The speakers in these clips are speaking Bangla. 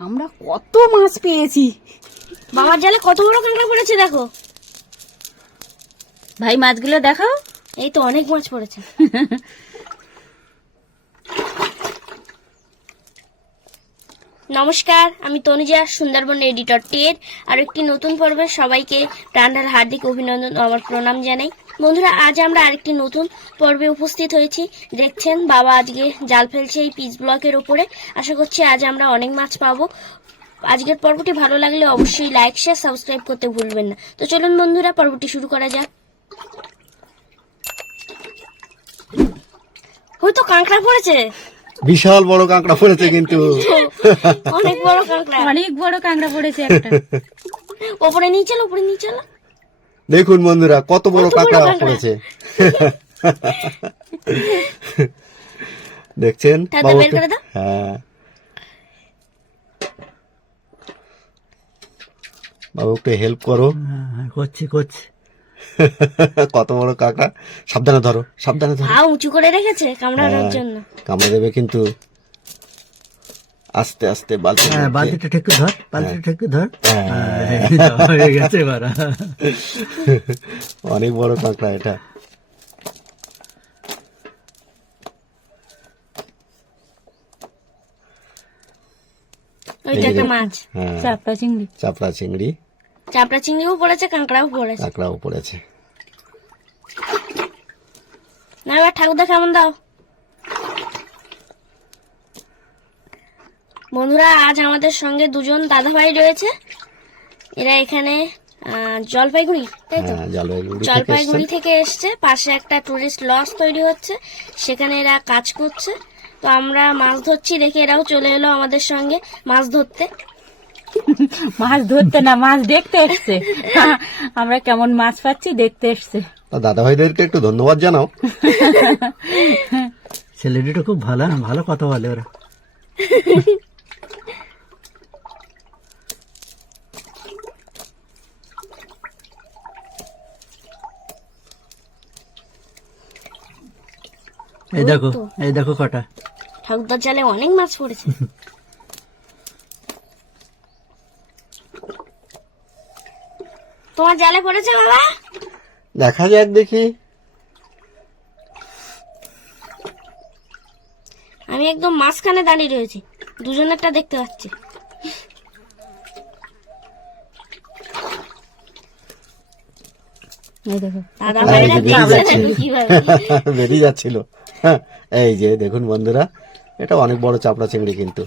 আমরা কত মাছ পেয়েছি। বাবার জালে কত বড় কাঁকড়া পড়েছে দেখো। ভাই মাছগুলো দেখাও। এই তো অনেক মাছ পড়েছে। নমস্কার, আমি তনুজা, সুন্দরবন এডিটর টের, আর একটি নতুন পর্বে সবাইকে প্রাণঢাল হার্দিক অভিনন্দন আমার প্রণাম জানাই। বন্ধুরা, আজ আমরা আরেকটি নতুন পর্বে উপস্থিত হয়েছি। দেখছেন, বাবা আজকে জাল ফেলছে এই পিচ ব্লকের ওপরে আশা করছি আজ আমরা অনেক মাছ পাবো। আজকের পর্বটি ভালো লাগলে অবশ্যই লাইক শেয়ার সাবস্ক্রাইব করতে ভুলবেন না। তো চলুন বন্ধুরা, পর্বটি শুরু করা যাক। হয়তো কাঁকড়া পড়েছে। বিশাল বড় কাঁকড়া পড়েছে কিন্তু। অনেক বড় কাঁকড়া। অনেক বড় কাঁকড়া পড়েছে একটা। ওপরে নিয়ে চলো ওপরে নিয়ে চলো। দেখুন বন্ধুরা কত বড় কাঁকড়া? পড়েছে। দেখছেন। হ্যাঁ। বাবু একটু হেল্প করো। হ্যাঁ, করছি করছি। কত বড় কাঁকড়া সাবধানে ধরো সাবধানে ধরো। উঁচু করে রেখেছে কামড়ানোর হ্যাঁ, জন্য। কামড়ে দেবে কিন্তু আস্তে আস্তে বালতি হ্যাঁ বালতিটা ঠিক ধর বালতিটা ঠিক ধর। হ্যাঁ। হ্যাঁ, হয়ে গেছে অনেক বড় কাঁকড়া এটা। ওইটা একটা মাছ হ্যাঁ। চাপটা চিংড়ি। চাপড়া চিংড়ি। চাপড়া চিংড়িও পড়েছে কাঁকড়াও পড়েছে। কাঁকড়াও পড়েছে। না এবার ঠাকুরদা কেমন দাও? বন্ধুরা আজ আমাদের সঙ্গে দুজন দাদাভাই রয়েছে। এরা এখানে জলপাইগুড়ি তাই তো? হ্যাঁ জলপাইগুড়ি। থেকে এসছে। পাশে একটা টুরিস্ট লজ তৈরি হচ্ছে। সেখানে এরা কাজ করছে। তো আমরা মাছ ধরছি দেখে এরাও চলে এলো আমাদের সঙ্গে মাছ ধরতে। মাছ ধরতে না মাছ দেখতে এসছে। আমরা কেমন মাছ পাচ্ছি দেখতে এসছে। দাদা ভাইদেরকে একটু ধন্যবাদ জানাও। ছেলেটিটা খুব ভালো ভালো কথা বলে ওরা। এই দেখো এই দেখো কটা। ঠাকুরদার জালে অনেক মাছ পড়েছে। তোমার জালে পড়েছে বাবা? দেখা যাক দেখি। আমি একদম মাঝখানে দাঁড়িয়ে রয়েছি। দুজনেরটা দেখতে পাচ্ছি। যাচ্ছিল। বেরিয়ে যাচ্ছিল। হ্যাঁ, এই যে দেখুন বন্ধুরা এটা অনেক বড় চাপড়া চিংড়ি কিন্তু।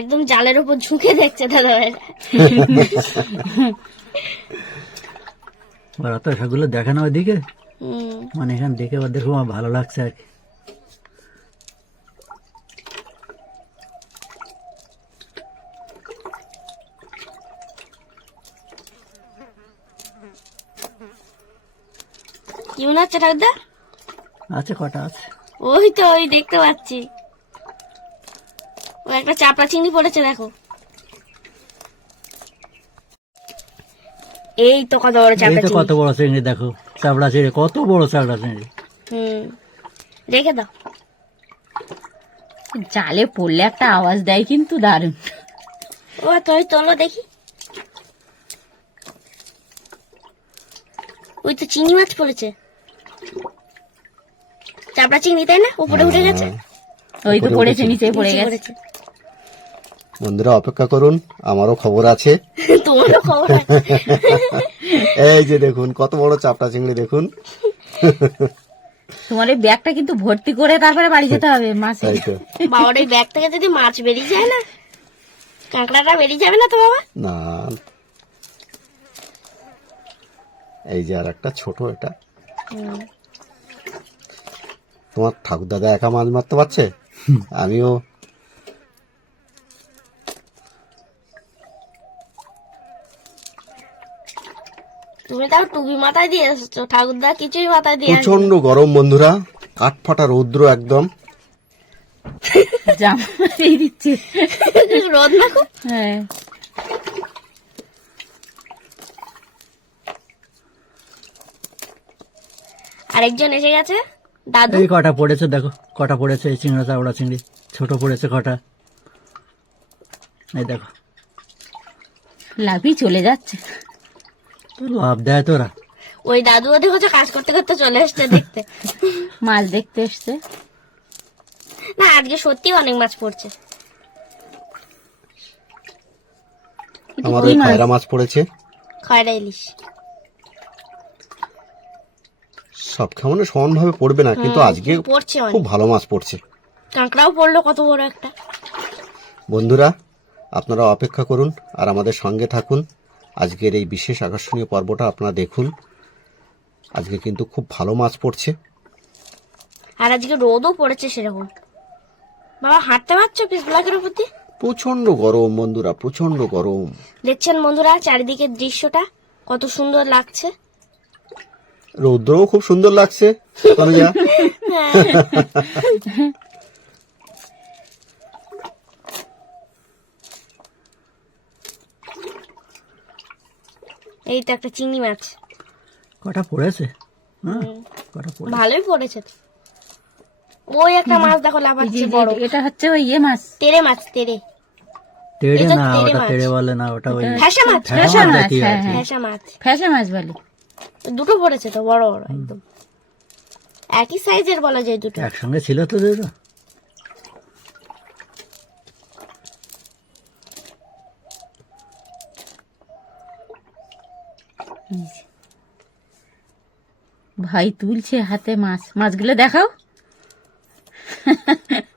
একদম জালের উপর ঝুঁকে দেখছে দাদা ওরা তো সেগুলো দেখে না ওইদিকে মানে এখানে দেখে ওদের খুব ভালো লাগছে আর কি। কি মনে হচ্ছে ঠাকুরদা? আছে কটা আছে। ওই তো ওই দেখতে পাচ্ছি। একটা চাপড়া চিংড়ি পড়েছে দেখো। এই তো কত বড় চাপড়া চিংড়ি। কত বড় চিংড়ি দেখো। চাপড়া চিংড়ি কত বড় চাপড়া চিংড়ি। হুম। রেখে দাও। জালে পড়লে একটা আওয়াজ দেয় কিন্তু দারুণ। ও তুই তোলো দেখি। ওই তো চিংড়ি মাছ পড়েছে। চাপড়া চিংড়ি তাই না? উপরে উঠে গেছে। ওই তো পড়েছে নিচে পড়ে গেছে। বন্ধুরা অপেক্ষা করুন আমারও খবর আছে। তোমারও খবর এই যে দেখুন কত বড় চাপটা চিংড়ি দেখুন। তোমার এই ব্যাগটা কিন্তু ভর্তি করে তারপরে বাড়ি যেতে হবে মাছ বাবার এই ব্যাগ থেকে যদি মাছ বেরিয়ে যায় না কাঁকড়াটা বেরিয়ে যাবে না তো বাবা? না। এই যে আর একটা ছোট এটা। তোমার ঠাকুর দাদা একা মাছ মারতে পারছে? আমিও তাও টুপি মাথায় দিয়ে এসেছ ঠাকুরদা কিছুই মাথায় দিয়ে। প্রচণ্ড গরম বন্ধুরা কাঠ ফাটা রৌদ্র একদম। জামা দিয়ে দিচ্ছে। রোদ না খুব। হ্যাঁ। আরেকজন এসে গেছে দাদু। এই কটা পড়েছে দেখো কটা পড়েছে এই চিংড়া চাবড়া চিংড়ি ছোট পড়েছে কটা। এই দেখো। লাভই চলে যাচ্ছে। লাভ দেয় তোরা। ওই দাদু ওদের হচ্ছে কাজ করতে করতে চলে এসছে দেখতে। মাছ দেখতে এসছে। না আজকে সত্যি অনেক মাছ পড়ছে। আমার ওই খয়রা মাছ পড়েছে। খয়রা ইলিশ। সব কেমন সমানভাবে পড়বে না কিন্তু আজকে পড়ছে খুব অনেক ভালো মাছ পড়ছে। কাঁকড়াও পড়ল কত বড় একটা। বন্ধুরা আপনারা অপেক্ষা করুন আর আমাদের সঙ্গে থাকুন। আজকের এই বিশেষ আকর্ষণীয় পর্বটা আপনারা দেখুন। আজকে কিন্তু খুব ভালো মাছ পড়ছে। আর আজকে রোদও পড়েছে সেরকম। বাবা হাঁটতে পারছ পিস ব্লকের উপর দিয়ে প্রচণ্ড গরম বন্ধুরা প্রচণ্ড গরম। দেখছেন বন্ধুরা চারিদিকের দৃশ্যটা কত সুন্দর লাগছে। রৌদ্রও খুব সুন্দর লাগছে এই তো একটা চিংড়ি মাছ। কটা পড়েছে? হ্যাঁ কটা পড়েছে? ভালোই পড়েছে। ওই একটা মাছ দেখো লাফাচ্ছে বড়। এটা হচ্ছে ওই ইয়ে মাছ। তেরে মাছ তেরে। তেড়ে না ওটা মাছ। তেড়ে বলে না ওটা ওই ফ্যাসা মাছ। ফ্যাসা মাছ, হ্যাঁ, আছে। হ্যাঁ। মাছ। ফ্যাসা মাছ বলে। দুটো পড়েছে তো বড় বড় একদম। একই সাইজের বলা যায় দুটো। একসঙ্গে ছিল তো দুটো ভাই তুলছে হাতে মাছ। মাছগুলো দেখাও।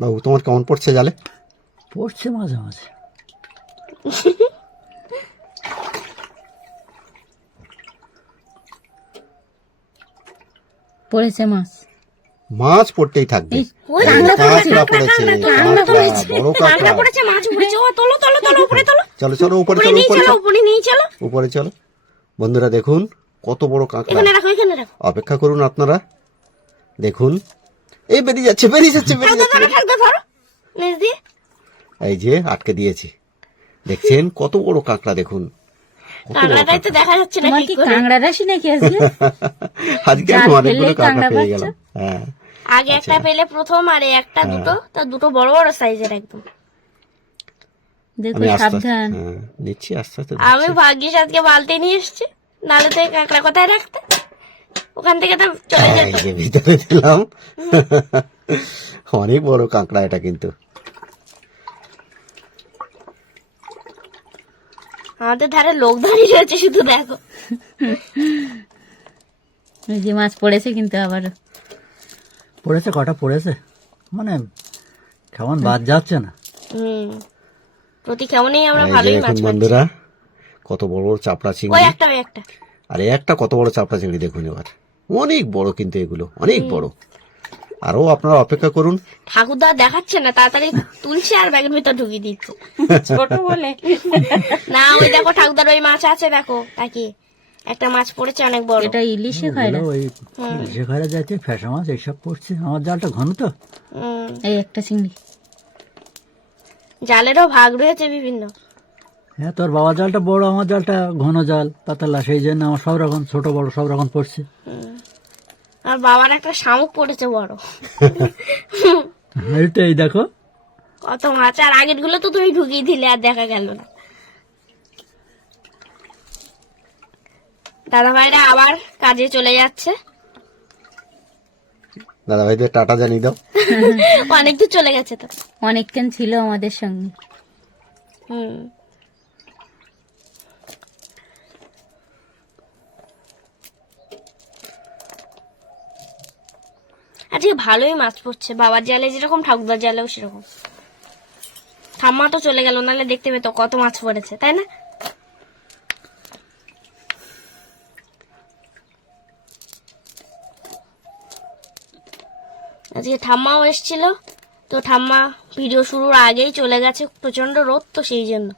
বাবু তোমার কেমন পড়ছে জালে? পড়ছে মাঝে মাঝে। পড়েছে মাছ? মাছ পড়তেই থাকবে। কাঁকড়া পড়েছে বড় কাঁকড়া। কাঁকড়া পড়েছে মাছ পড়েছে ও তোলো তোলো তোলো উপরে তোলো। চলো চলো উপরে চলো উপরে চলো উপরে নিয়ে চলো। উপরে চলো। বন্ধুরা দেখুন কত বড় কাঁকড়া। অপেক্ষা করুন আপনারা। দেখুন এই বেরিয়ে যাচ্ছে বেরিয়ে যাচ্ছে বেরিয়ে যাচ্ছে। এই যে আটকে দিয়েছি। দেখছেন কত বড় কাঁকড়া দেখুন। কাঁকড়াটাই তো দেখা যাচ্ছে না তোমার কি কি রাশি নাকি আজকে? আজকে আমি অনেকগুলো কাঁকড়া কাঁকড়া পেয়ে গেলাম। হ্যাঁ আগে একটা পেলে প্রথম আর একটা দুটো তা দুটো বড় বড় সাইজের একদম। দেখো আমি সাবধান। হ্যাঁ নিচ্ছি আস্তে আস্তে আমি ভাগ্যিস আজকে বালতি নিয়ে এসছি নালে তো কাঁকড়া কোথায় রাখতে? ওখান থেকে তো চলে যেত। ভিতরে দিলাম। অনেক বড় কাঁকড়া এটা কিন্তু। আমাদের ধারে লোক দাঁড়িয়ে রয়েছে শুধু দেখো। যে মাছ পড়েছে কিন্তু আবার। পড়েছে কটা পড়েছে? মানে কেমন বাদ যাচ্ছে না। প্রতি কেমনই আমরা ভালোই মাছ বন্ধুরা কত বড় বড় চাপড়া ওই চিংড়ি একটা ওই একটা। আর একটা কত বড় চাপড়া চিংড়ি দেখুন এবার। অনেক বড় কিন্তু এগুলো অনেক বড়। আরও আপনারা অপেক্ষা করুন। ঠাকুরদা দেখাচ্ছে না তাড়াতাড়ি তুলছে আর ব্যাগের ভিতর ঢুকিয়ে দিচ্ছে। ছোট বলে। না ওই দেখো ঠাকুরদার ওই মাছ আছে দেখো তাকে। একটা মাছ পড়েছে অনেক বড়। এটা ইলিশে খায় না? ওই ইলিশে যাচ্ছে মাছ এইসব পড়ছে। আমার জালটা ঘন তো। এই একটা চিংড়ি। জালেরও ভাগ রয়েছে বিভিন্ন। হ্যাঁ তোর বাবা জালটা বড় আমার জালটা ঘন জাল পাতলা সেই জন্য আমার সব রকম ছোট বড় সব রকম পড়ছে। আর বাবার একটা শামুক পড়েছে বড়। এইটাই দেখো। কত মাছ আর আগেরগুলো তো তুমি ঢুকিয়ে দিলে আর দেখা গেল না। দাদা ভাইরা আবার কাজে চলে যাচ্ছে। দাদা ভাইদের টাটা জানিয়ে দাও। অনেক দূর চলে গেছে তো। অনেকক্ষণ ছিল আমাদের সঙ্গে। হুম। আজকে ভালোই মাছ পড়ছে বাবার জালে যেরকম ঠাকুরদার জালেও সেরকম। ঠাম্মা তো চলে গেল নাহলে দেখতে পেতো কত মাছ পড়েছে তাই না? আজকে ঠাম্মাও এসেছিল তো ঠাম্মা ভিডিও শুরুর আগেই চলে গেছে প্রচণ্ড রোদ তো সেই জন্য।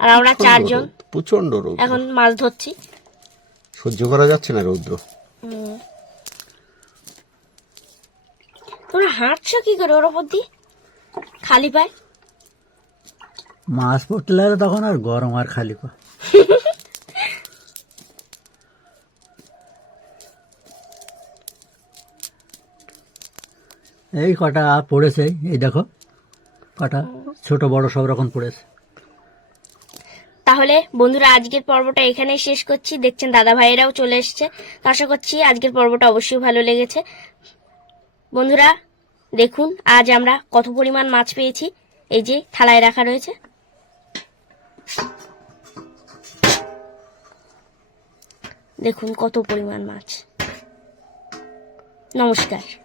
আর আমরা চারজন। প্রচণ্ড রোদ। এখন মাছ ধরছি। সহ্য করা যাচ্ছে না রৌদ্র হুম। তোমরা হাঁটছো কি করে ওর ওপর দিয়ে খালি পায়? মাছ পড়তে লাগে তখন আর গরম আর খালি পা। এই কটা পড়েছে এই দেখো কটা ছোট বড় সব রকম পড়েছে। তাহলে বন্ধুরা আজকের পর্বটা এখানেই শেষ করছি। দেখছেন দাদা ভাইয়েরাও চলে এসছে। আশা করছি আজকের পর্বটা অবশ্যই ভালো লেগেছে। বন্ধুরা দেখুন, আজ আমরা কত পরিমাণ মাছ পেয়েছি। এই যে থালায় রাখা রয়েছে। দেখুন কত পরিমাণ মাছ। নমস্কার।